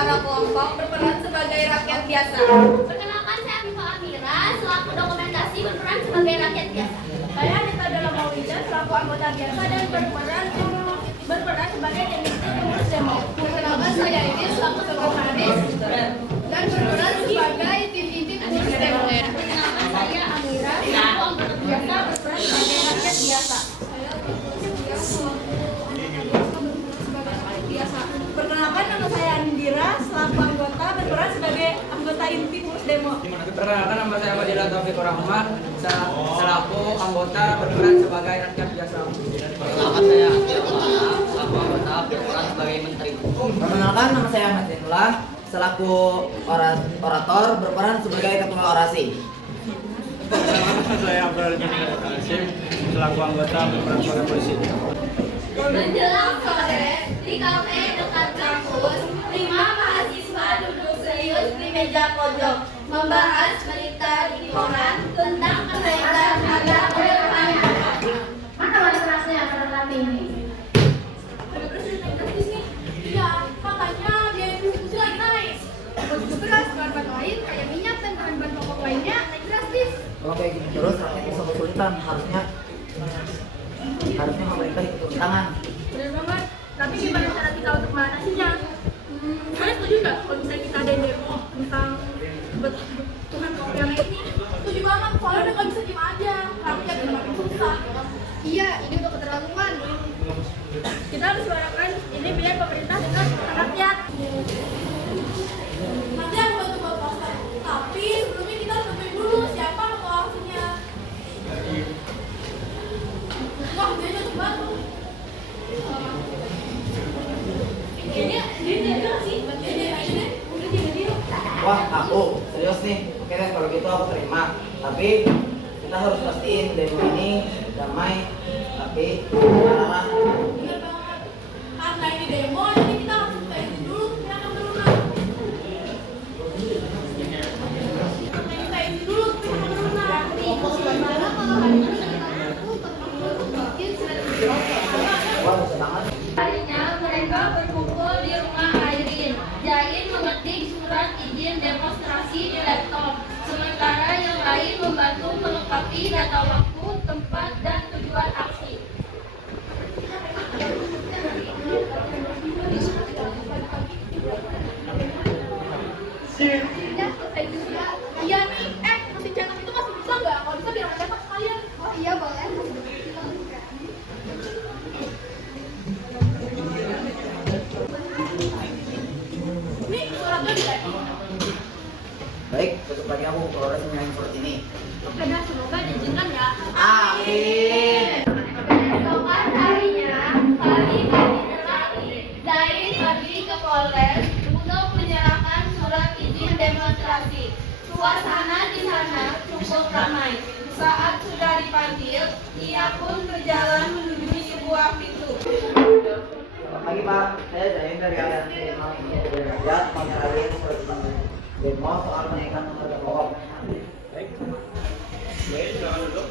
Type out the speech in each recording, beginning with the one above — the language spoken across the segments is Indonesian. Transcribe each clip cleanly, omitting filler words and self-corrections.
bendahara kelompok berperan sebagai rakyat biasa. Perkenalkan, saya Afifa Amira, selaku dokumentasi berperan sebagai rakyat biasa. Saya Anita Dela Maulida, selaku anggota biasa dan berperan sebagai delegasi pengurus demo. Perkenalkan, saya ini selaku sekretaris dan berperan sebagai tim inti pengurus demo. Perkenalkan, saya Amira, selaku anggota biasa berperan sebagai rakyat biasa. Perkenalkan, nama saya Andira, selaku anggota berperan sebagai anggota inti pengurus demo. Perkenalkan, nama saya Fadilah Taufik Rahmat, selaku anggota berperan sebagai rakyat biasa. Perkenalkan, saya Akil Maulana, selaku anggota berperan sebagai menteri. Perkenalkan, nama saya Ahmad Zainullah, selaku orator berperan sebagai ketua orasi. Perkenalkan, saya Abdul Hasim, selaku anggota berperan sebagai polisi. Menjelang sore, di kafe dekat kampus, 5 mahasiswa duduk serius di meja pojok, membahas berita di koran tentang kenaikan harga kebutuhan. Mana warna kerasnya pada rapi ini? Iya, makanya biaya distribusi lagi naik. Begitu beras, bahan-bahan lain kayak minyak dan bahan-bahan pokok lainnya naik drastis. Kalau kayak gini terus rakyat bisa kesulitan. Harusnya pemerintah ikut turun tangan. Bener banget. Tapi gimana cara kita untuk mengatasinya? Kalian setuju nggak kalau misalnya kita ada demo tentang kebutuhan pokoknya ini? Setuju banget, soalnya udah nggak bisa diem aja. Rakyat udah makin susah. Iya, ini udah keterlaluan. Kita harus suarakan ini biar pemerintah dengar suara rakyat. Nanti aku bantu buat poster. Tapi sebelumnya kita harus tentuin dulu siapa ketua orasinya. Wah, dia cocok banget. Kayaknya dia jaga sih. Dia aja deh. Udah jaga dia. Wah, aku serius nih. Oke deh, kalau gitu aku terima. Tapi kita harus pastiin demo ini damai, tapi arah. Bener banget. Karena ini demo, jadi kita harus tentuin dulu yang akan berwenang. Karena kita ini dulu yang akan berwenang. Gimana kalau hari ini Wah, bisa banget. harinya mereka berkumpul di rumah Airin. Jain mengetik surat izin demonstrasi di laptop, sementara yang lain membantu melengkapi data waktu, tempat, dan tujuan aksi. Akhirnya selesai juga. Iya nih, mesin cetak itu masih bisa nggak? Kalau bisa biar aku cetak sekalian. Oh iya, boleh. Nih, suratnya di typing. Baik, besok pagi aku Polres menyalahin surat ini. Oke dah, semoga diizinkan ya. Amin. Keesokan harinya, pagi-pagi sekali, Zain pergi ke Polres untuk menyerahkan surat izin demonstrasi. Suasana di sana cukup ramai. Saat sudah dipanggil, ia pun berjalan menuju sebuah pintu. Selamat pagi Pak, saya Zain dari Aliansi Rakyat menyalahin surat izin demo soal kenaikan harga pokok. Baik, silakan duduk.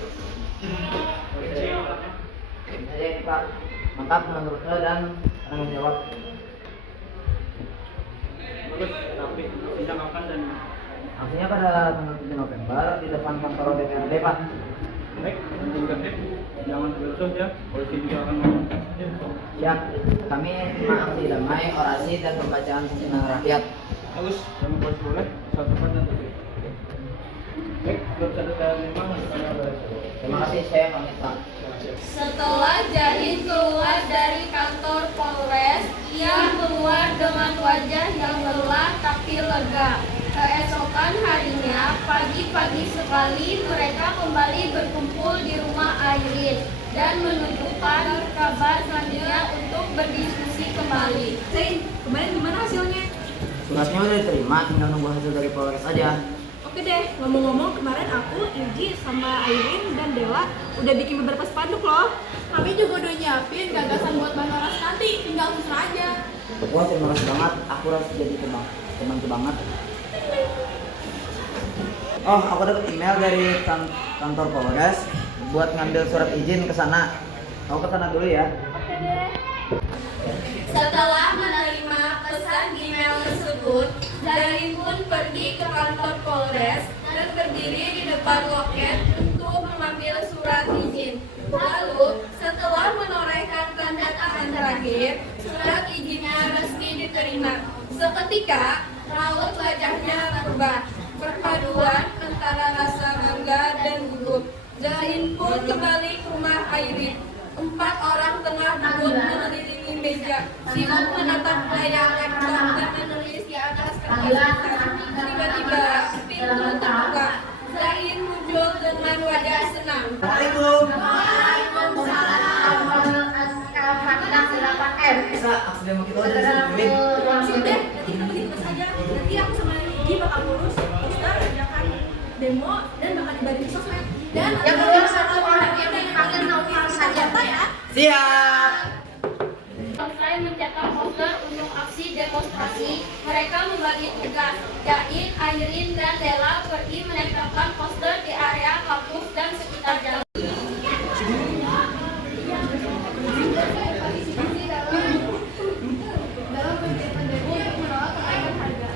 Saya ini Pak, mantap menurutnya dan tanggung jawab. Bagus, tapi sidang kapan dan Aksinya pada tanggal 7 November di depan kantor DPRD Pak. baik, nanti tertib. Jangan terus ya, polisi juga akan mengawasi. Siap, kami terima aksi damai, orasi dan pembacaan pimpinan rakyat. Bagus, kami polisi boleh satu tempat dan tertib. Baik, belum saya terima. Terima kasih, saya pamit Pak. Setelah Jain keluar dari kantor Polres, ia keluar dengan wajah yang lelah tapi lega. Keesokan harinya, pagi-pagi sekali mereka kembali berkumpul di rumah Airin dan menentukan kabar selanjutnya untuk berdiskusi kembali. Zain, kemarin gimana hasilnya? Suratnya udah diterima, tinggal nunggu hasil dari Polres aja. Oke deh, ngomong-ngomong kemarin aku, Iji, sama Airin dan Dewa udah bikin beberapa spanduk loh. Kami juga udah nyiapin gagasan buat bahan oras nanti, tinggal susun aja. Wah, terima kasih banget, aku rasa jadi teman banget. Oh, aku dapat email dari kantor Polres buat ngambil surat izin ke sana. Aku ke sana dulu ya. Oke deh. Setelah menerima pesan mengajukan email tersebut, Zain pun pergi ke kantor Polres dan berdiri di depan loket untuk mengambil surat izin. Lalu, setelah menorehkan tanda tangan terakhir, surat izinnya resmi diterima. Seketika, raut wajahnya berubah, perpaduan antara rasa bangga dan gugup. Zain pun kembali ke rumah Airin. 4 orang tengah duduk mengelilingi meja, sibuk menatap layar laptop dan menulis di atas kertas hitam. Tiba-tiba, pintu terbuka. Zain muncul dengan wajah senang. Assalamualaikum. Waalaikumsalam. Bisa, aku sudah mau kita udah duit. Sudah, kita begitu saja. Nanti aku sama Gigi bakal ngurus poster, ajakan demo, dan bakal dibagiin di sosmed. Dan yang kedua satu orang yang panggil novel saja, ya. Siap. Selesai mencetak poster untuk aksi demonstrasi, mereka membagi tugas. Zain, Airin, dan Della pergi menempelkan poster di area kampus dan sekitar jalan. dalam kegiatan demo untuk menolak kenaikan harga.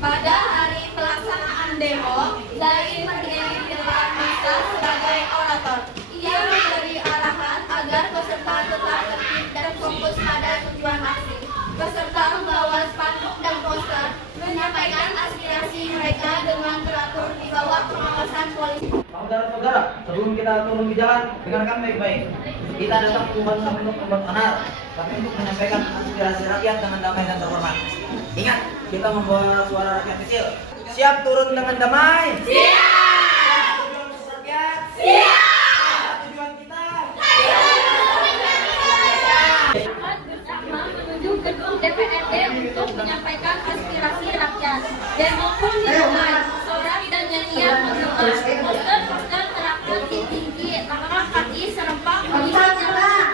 Pada hari pelaksanaan demo, Zain berdiri di depan massa sebagai orator. Ia memberi arahan agar peserta tetap tertib dan fokus pada tujuan aksi. Peserta membawa spanduk dan poster, menyampaikan aspirasi mereka dengan teratur di bawah pengawasan polisi. Saudara-saudara, sebelum kita turun di jalan, dengarkan baik-baik. Kita datang bukan untuk membuat onar, tapi untuk menyampaikan aspirasi rakyat dengan damai dan terhormat. Ingat, kita membawa suara rakyat kecil. Siap turun dengan damai? Siap! Tujuan rakyat? Siap! Tujuan kita? Bersama menuju gedung DPRD untuk menyampaikan aspirasi rakyat. Demo pun dimulai. Sorak dan nyanyian menggema. Poster-poster terangkat di tinggi, langkah kaki serempak polisi jalan.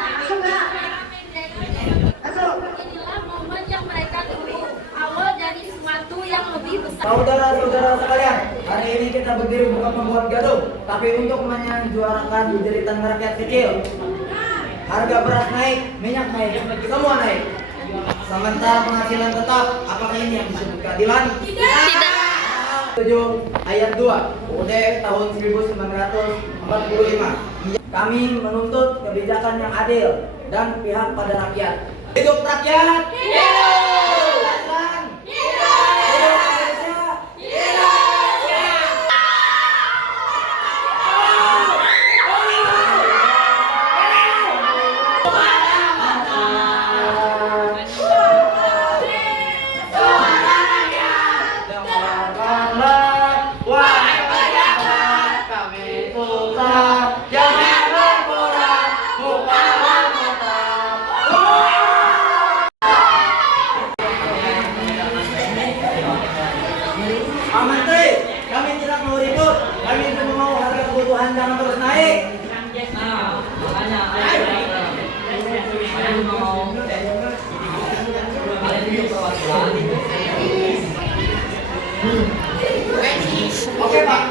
Inilah momen yang mereka tunggu. Awal dari sesuatu yang lebih besar. Saudara-saudara sekalian, hari ini kita berdiri bukan membuat gaduh, tapi untuk menyuarakan jeritan rakyat kecil. Harga beras naik, minyak naik, semua naik. Sementara penghasilan tetap, apakah ini yang disebut keadilan? Tidak. 7 ayat 2 UUD tahun 1945. Kami menuntut kebijakan yang adil dan pihak pada rakyat. Hidup rakyat! Hidup! Keadilan! Hidup Indonesia! Pak Menteri, kami tidak mau ribut, kami cuma mau harga kebutuhan jangan terus naik. Nah, makanya saya juga mau kalian itu perwakilan. Oke Pak,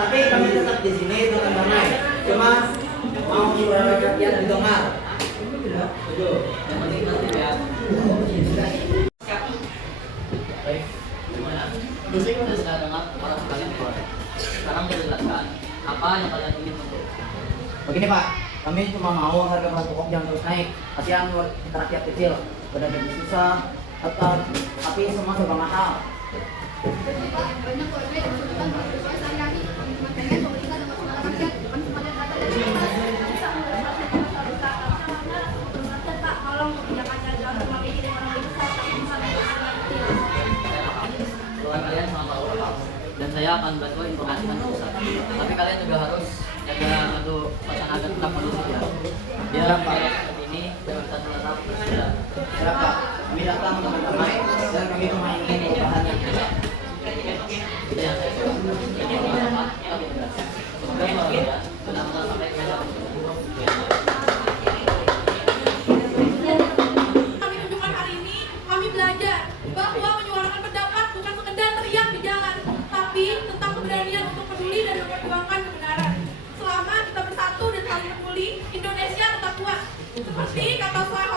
tapi kami tetap di sini dengan damai. Cuma mau suara rakyat didengar. Setuju. Yang penting tertib ya. Baik. Saya sudah dengar para sekalian keluar. Sekarang saya jelaskan apa yang kalian ingin untuk. Begini Pak, kami cuma mau harga bahan pokok jangan terus naik. Kasihan buat kita rakyat kecil, pedagang susah, tapi semua serba mahal. Banyak keluarga yang kesulitan berkeluarga sehari-hari. Makanya pemerintah dan masyarakat rakyat bukan cuma yang data dari pemerintah bisa menyelesaikan masalah besar. Pak, tolong kebijakannya jangan cuma bikin orang besar, tapi bisa masyarakat kecil. Keluar kalian sama Pak Urap. Dan saya akan bantu informasikan ke pusat. Tapi kalian juga harus jaga untuk suasana agar tetap kondusif ya. Biar seperti ini dengan kita tetap bersedia. Ya Pak, kami datang dengan damai dan kami cuma ingin perubahan yang ada. Itu yang saya suka. Semoga suara kalian benar-benar sampai ke dalam. Kami tunjukkan hari ini, kami belajar bahwa menyuarakan pendapat bukan sekedar teriak di jalan, tapi tentang keberanian untuk peduli dan memperjuangkan kebenaran. Selama kita bersatu dan saling peduli, Indonesia tetap kuat. Seperti kata suara